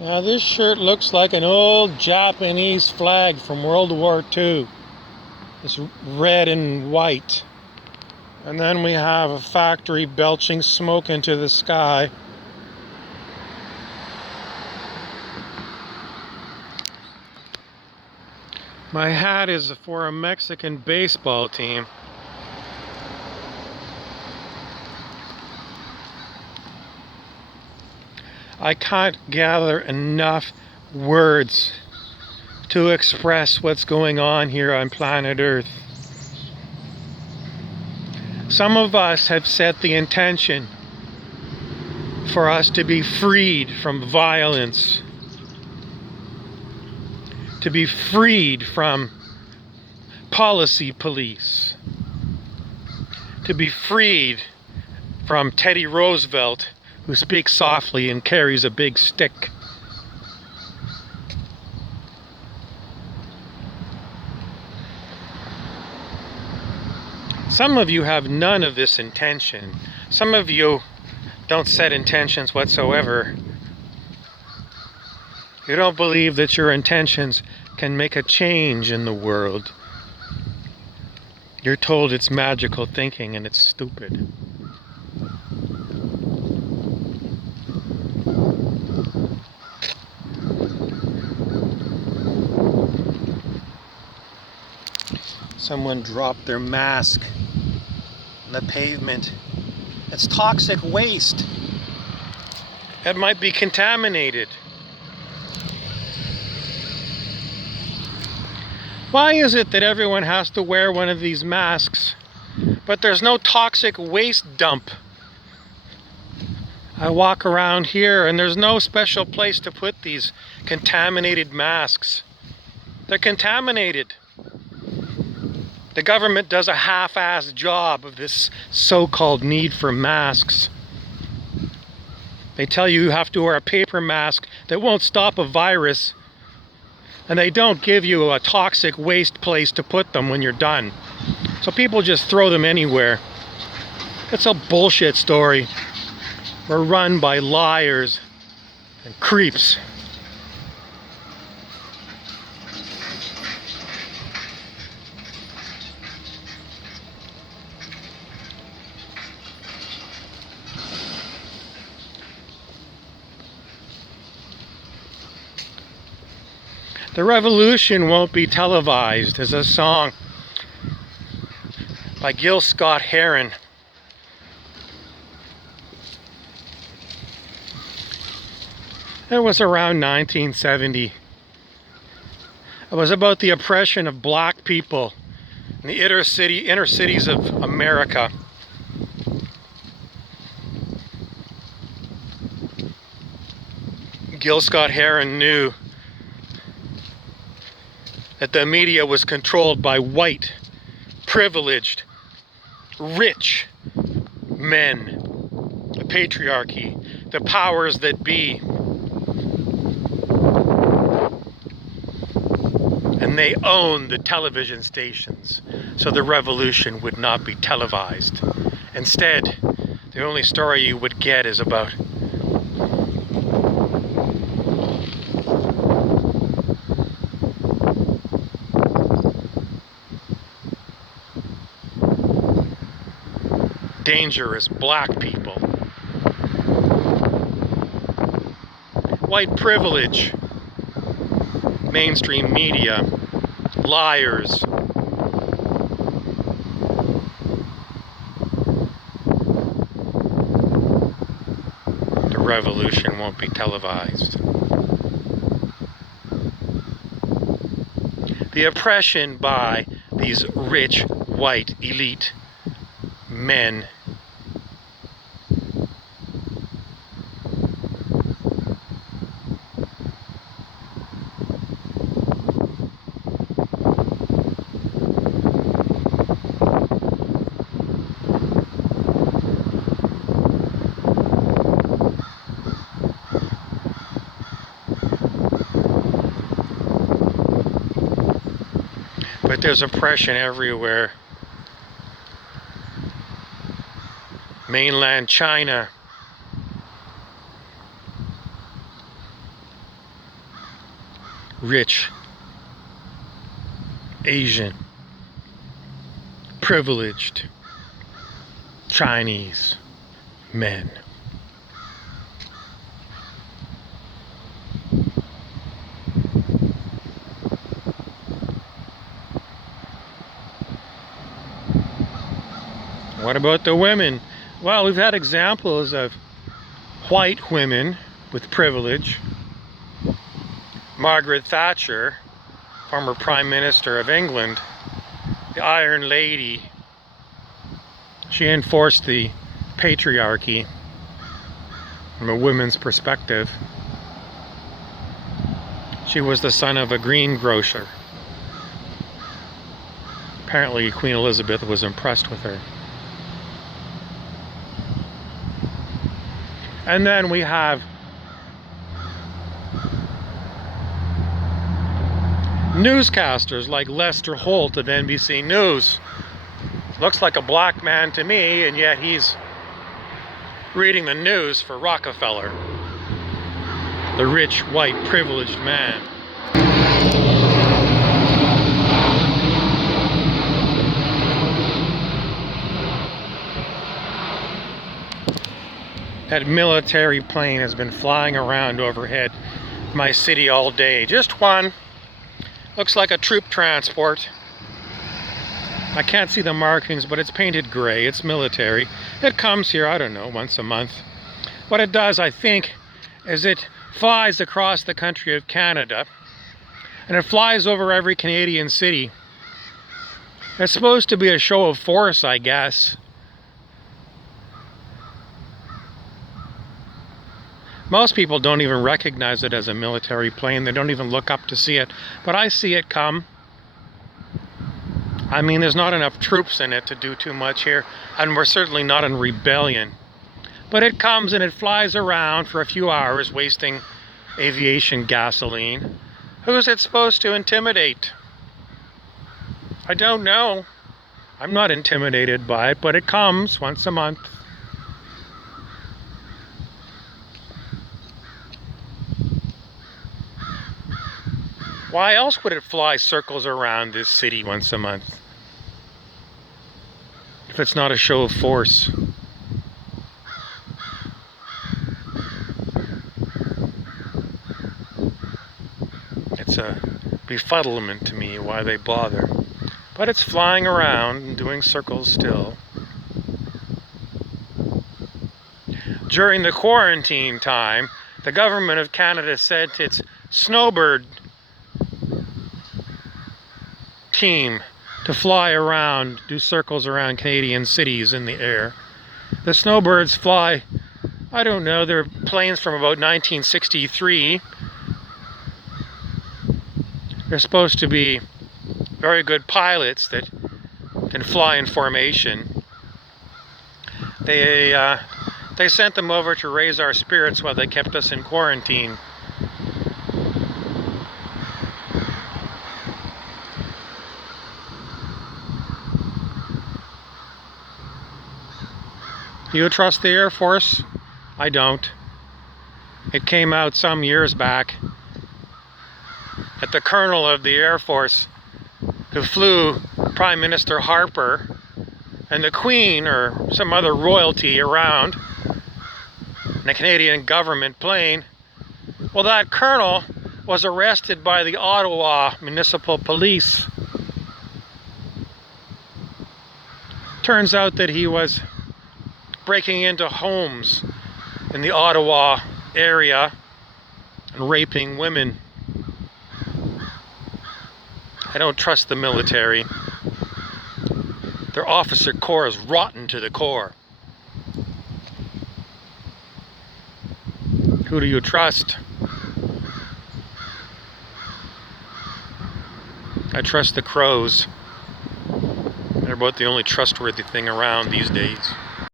Now this shirt looks like an old Japanese flag from World War II. It's red and white. And then we have a factory belching smoke into the sky. My hat is for a Mexican baseball team. I can't gather enough words to express what's going on here on planet Earth. Some of us have set the intention for us to be freed from violence, to be freed from policy police, to be freed from Teddy Roosevelt, who speaks softly and carries a big stick. Some of you have none of this intention. Some of you don't set intentions whatsoever. You don't believe that your intentions can make a change in the world. You're told it's magical thinking and it's stupid. Someone dropped their mask on the pavement. It's toxic waste. It might be contaminated. Why is it that everyone has to wear one of these masks, but there's no toxic waste dump? I walk around here and there's no special place to put these contaminated masks. They're contaminated. The government does a half-assed job of this so-called need for masks. They tell you you have to wear a paper mask that won't stop a virus, and they don't give you a toxic waste place to put them when you're done. So people just throw them anywhere. It's a bullshit story. We're run by liars and creeps. The revolution won't be televised is a song by Gil Scott-Heron. It was around 1970. It was about the oppression of black people in the inner cities of America. Gil Scott-Heron knew that the media was controlled by white, privileged, rich men, the patriarchy, the powers that be. And they owned the television stations, so the revolution would not be televised. Instead, the only story you would get is about dangerous black people. White privilege, mainstream media, liars. The revolution won't be televised. The oppression by these rich, white, elite men but there's oppression everywhere. Mainland China, rich, Asian, privileged, Chinese men. What about the women? Well, we've had examples of white women with privilege. Margaret Thatcher, former Prime Minister of England, the Iron Lady, she enforced the patriarchy from a woman's perspective. She was the son of a greengrocer. Apparently Queen Elizabeth was impressed with her. And then we have newscasters like Lester Holt of NBC News. Looks like a black man to me, and yet he's reading the news for Rockefeller, the rich, white, privileged man. That military plane has been flying around overhead my city all day. Just one. Looks like a troop transport. I can't see the markings, but it's painted gray. It's military. It comes here, I don't know, once a month. What it does, I think, is it flies across the country of Canada, and it flies over every Canadian city. It's supposed to be a show of force, I guess. Most people don't even recognize it as a military plane. They don't even look up to see it. But I see it come. I mean, there's not enough troops in it to do too much here. And we're certainly not in rebellion. But it comes and it flies around for a few hours, wasting aviation gasoline. Who is it supposed to intimidate? I don't know. I'm not intimidated by it, but it comes once a month. Why else would it fly circles around this city once a month? If it's not a show of force. It's a befuddlement to me why they bother. But it's flying around and doing circles still. During the quarantine time, the government of Canada sent its snowbird team to fly around, do circles around Canadian cities in the air. The snowbirds fly, I don't know, they're planes from about 1963. They're supposed to be very good pilots that can fly in formation. They sent them over to raise our spirits while they kept us in quarantine. Do you trust the Air Force? I don't. It came out some years back that the colonel of the Air Force who flew Prime Minister Harper and the Queen or some other royalty around in a Canadian government plane, well, that colonel was arrested by the Ottawa Municipal Police. Turns out that he was breaking into homes in the Ottawa area and raping women. I don't trust the military. Their officer corps is rotten to the core. Who do you trust? I trust the crows. They're about the only trustworthy thing around these days.